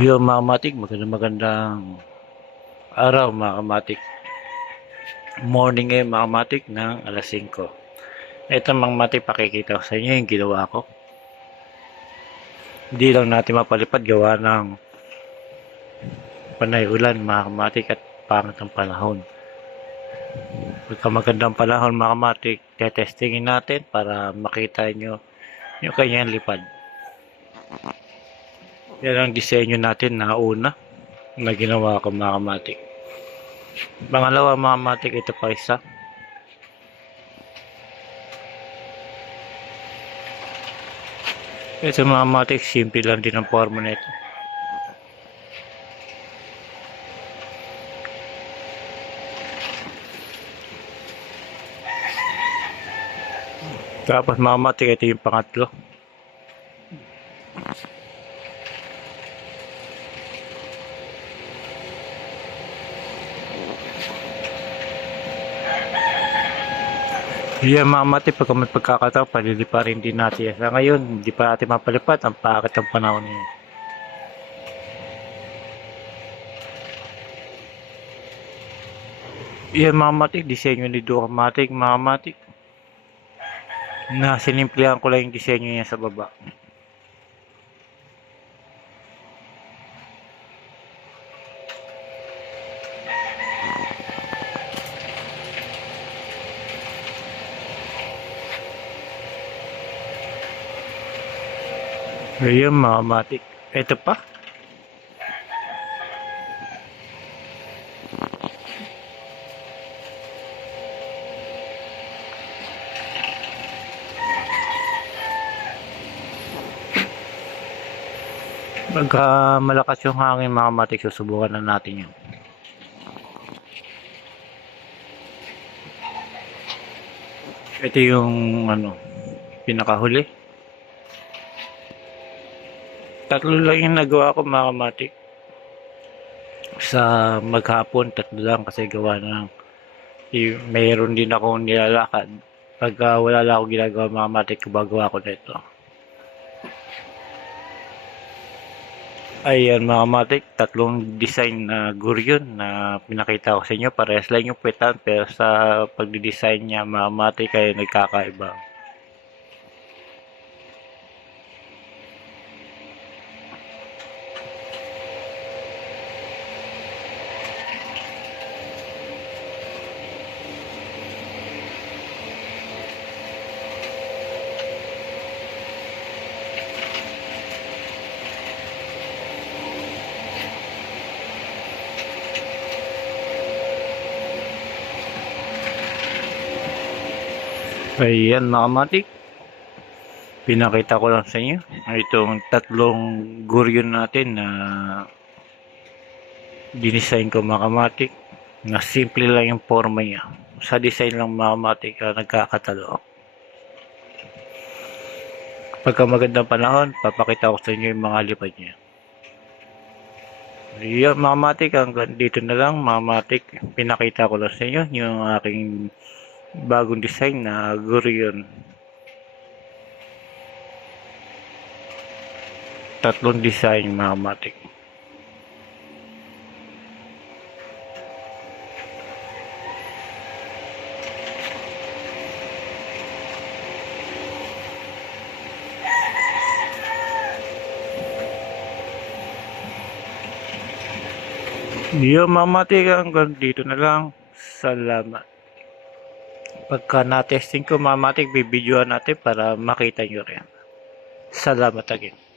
Yo mga kamatik, magandang araw mga kamatik. Morning ngayon mga kamatik ng alas 5. Ito mga kamatik, pakikita ko sa inyo yung ginawa ko. Hindi lang natin mapalipad gawa ng panay ulan mga kamatik at pangit ang panahon. Pagka magandang panahon mga kamatik, testingin natin para makita nyo yung kanyang lipad. Yan ang disenyo natin na una na ginawa ko mga kamatik. Pangalawa mga kamatik, ito pa isa. Ito mga kamatik, simple lang din ang forma nito. Tapos mga kamatik, ito yung pangatlo. Yan mga kamatik, pagka may pagkakataon, paliliparin din natin. Sa ngayon, hindi pa natin mapalipat. Ang pakit ang panahon niya. Yan mga kamatik, disenyo ni Ducamatic mga kamatik. Na sinimplihan ko lang yung disenyo niya sa baba. Ayan mga kamatik. Ito pa. Pagka malakas yung hangin mga kamatik, susubukan na natin yun. Ito yung pinakahuli. Tatlo lang yung nagawa ko mga kamatik. Sa maghapon, tatlo lang kasi gawa ng mayroon din akong nilalakad. Pagka wala lang akong ginagawa mga kamatik, gumagawa ko nito. Ayan mga kamatik, tatlong design na guryon na pinakita ko sa inyo. Parehas lang yung petan pero sa pagdidesign niya mga kamatik ay nagkakaiba. Ayan mga kamatik, pinakita ko lang sa inyo itong tatlong guryon natin na dinesign ko mga kamatik, na simple lang yung forma niya. Sa design lang mga kamatik, nagkakatalo. Pagka magandang panahon, papakita ko sa inyo yung mga lipad niya. Ayan mga kamatik, hanggang dito na lang mga kamatik, pinakita ko lang sa inyo yung aking bagong design na guryon. Tatlong design mga kamatik. Yung mga kamatik, hanggang dito na lang. Salamat. Pagka na-testing ko mga kamatik, bibidyoan natin para makita nyo rin. Salamat again.